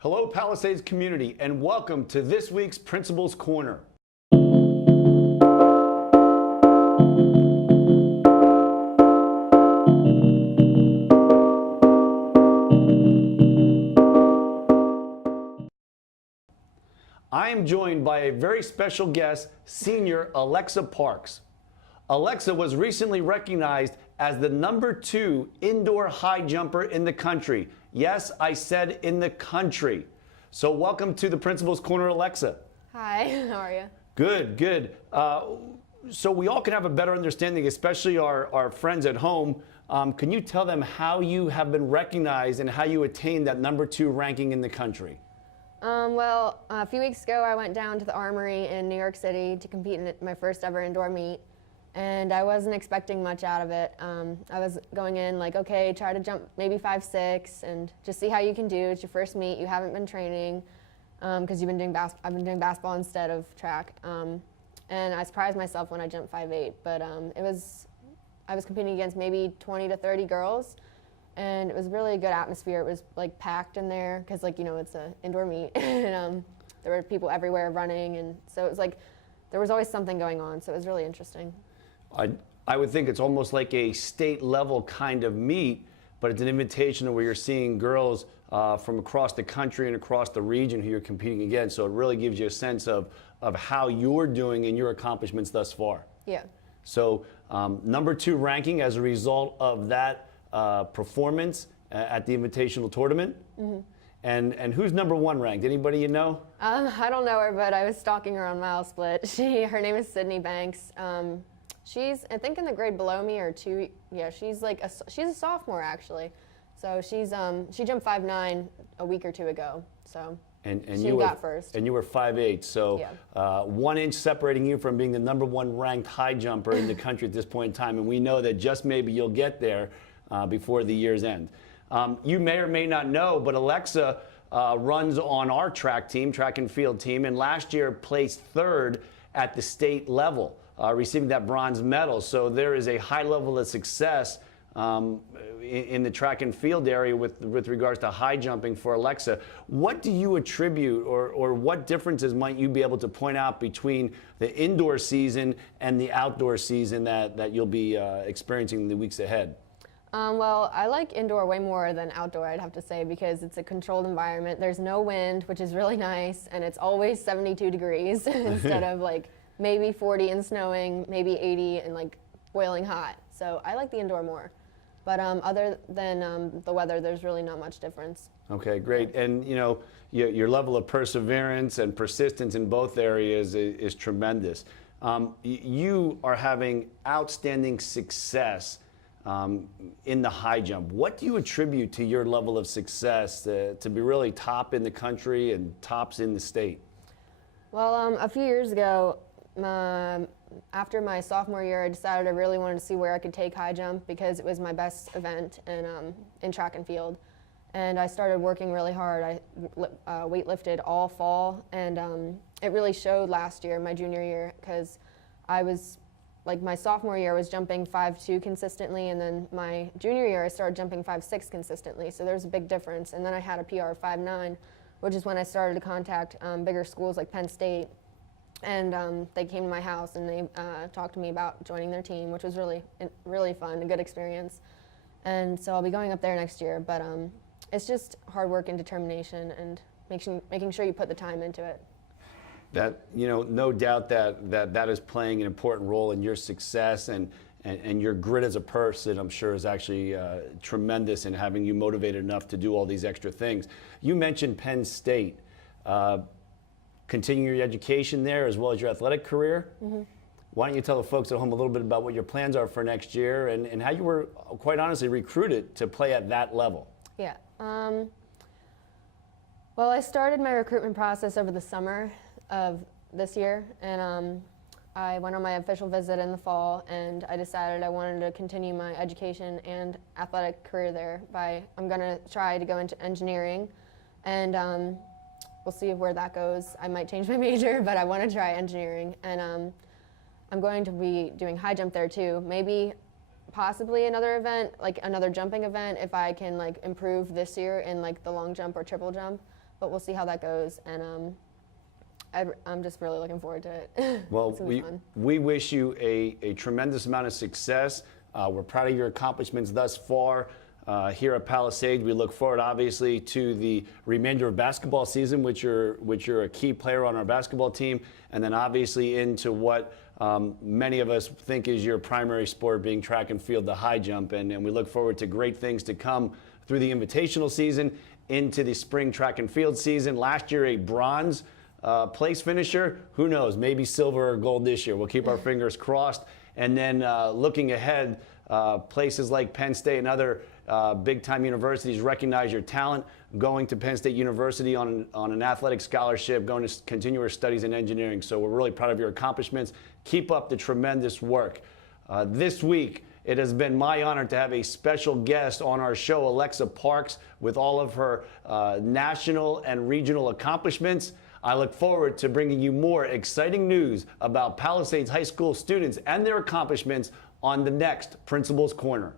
Hello, Palisades community, and welcome to this week's Principal's Corner. I am joined by a very special guest, senior Alexa Parks. Alexa was recently recognized as the #2 indoor high jumper in the country. Yes, I said in the country. So welcome to the Principal's Corner, Alexa. Hi, how are you? Good, good. So we all can have a better understanding, especially our friends at home. Can you tell them how you have been recognized and how you attained that #2 ranking in the country? Well, a few weeks ago, I went down to the Armory in New York City to compete in my first ever indoor meet, and I wasn't expecting much out of it. I was going in like, okay, try to jump maybe 5'6", and just see how you can do. It's your first meet. You haven't been training because I've been doing basketball instead of track, and I surprised myself when I jumped 5'8". But I was competing against maybe 20 to 30 girls. And it was really a good atmosphere. It was like packed in there because, like, you know, it's an indoor meet. And there were people everywhere running, and so it was like there was always something going on. So it was really interesting. I would think it's almost like a state level kind of meet, but it's an invitation where you're seeing girls from across the country and across the region who you're competing against. So it really gives you a sense of how you're doing and your accomplishments thus far. Yeah. So #2 ranking as a result of that performance at the Invitational Tournament. Mm-hmm. And who's #1 ranked? Anybody you know? I don't know her, but I was stalking her on Mile Split. Her name is Sydney Banks. She's, I think, in the grade below me or two. Yeah, she's a sophomore actually. So she jumped 5'9" a week or two ago. So and she you got were, first. And you were 5'8", so yeah. 1 inch separating you from being the #1 ranked high jumper in the country at this point in time. And we know that just maybe you'll get there before the year's end. You may or may not know, but Alexa runs on our track and field team, and last year placed 3rd at the state level, receiving that bronze medal. So there is a high level of success in the track and field area with regards to high jumping for Alexa. What do you attribute, or what differences might you be able to point out between the indoor season and the outdoor season that you'll be experiencing in the weeks ahead? Well, I like indoor way more than outdoor, I'd have to say, because it's a controlled environment. There's no wind, which is really nice, and it's always 72 degrees instead of like maybe 40 and snowing, maybe 80 and like boiling hot. So I like the indoor more. But other than the weather, there's really not much difference. Okay, great. And you know, your level of perseverance and persistence in both areas is tremendous. You are having outstanding success in the high jump. What do you attribute to your level of success to be really top in the country and tops in the state? Well, a few years ago, after my sophomore year, I decided I really wanted to see where I could take high jump because it was my best event in track and field. And I started working really hard. I weightlifted all fall, and it really showed last year, my junior year, because I was, like, my sophomore year I was jumping 5'2" consistently, and then my junior year I started jumping 5'6" consistently, so there's a big difference. And then I had a PR of 5'9", which is when I started to contact bigger schools like Penn State, and they came to my house and they talked to me about joining their team, which was really fun, a good experience. And so I'll be going up there next year, but it's just hard work and determination and making sure you put the time into it. That, you know, no doubt that is playing an important role in your success, and your grit as a person, I'm sure, is actually tremendous in having you motivated enough to do all these extra things. You mentioned Penn State. Continuing your education there as well as your athletic career. Mm-hmm. Why don't you tell the folks at home a little bit about what your plans are for next year and how you were, quite honestly, recruited to play at that level? Yeah. Well, I started my recruitment process over the summer of this year, and I went on my official visit in the fall, and I decided I wanted to continue my education and athletic career there. I'm going to try to go into engineering, and we'll see where that goes. I might change my major, but I want to try engineering, and I'm going to be doing high jump there too. Maybe possibly another event, like another jumping event, if I can like improve this year in like the long jump or triple jump. but we'll see how that goes. And I'm just really looking forward to it. Well, we wish you a tremendous amount of success. We're proud of your accomplishments thus far here at Palisades. We look forward, obviously, to the remainder of basketball season, which you're a key player on our basketball team, and then obviously into what many of us think is your primary sport, being track and field, the high jump. And we look forward to great things to come through the invitational season into the spring track and field season. Last year, a bronze place finisher. Who knows? Maybe silver or gold this year. We'll keep our fingers crossed. And then looking ahead, places like Penn State and other big-time universities recognize your talent. Going to Penn State University on an athletic scholarship, going to continue your studies in engineering. So we're really proud of your accomplishments. Keep up the tremendous work. This week, it has been my honor to have a special guest on our show, Alexa Parks, with all of her national and regional accomplishments. I look forward to bringing you more exciting news about Palisades High School students and their accomplishments on the next Principal's Corner.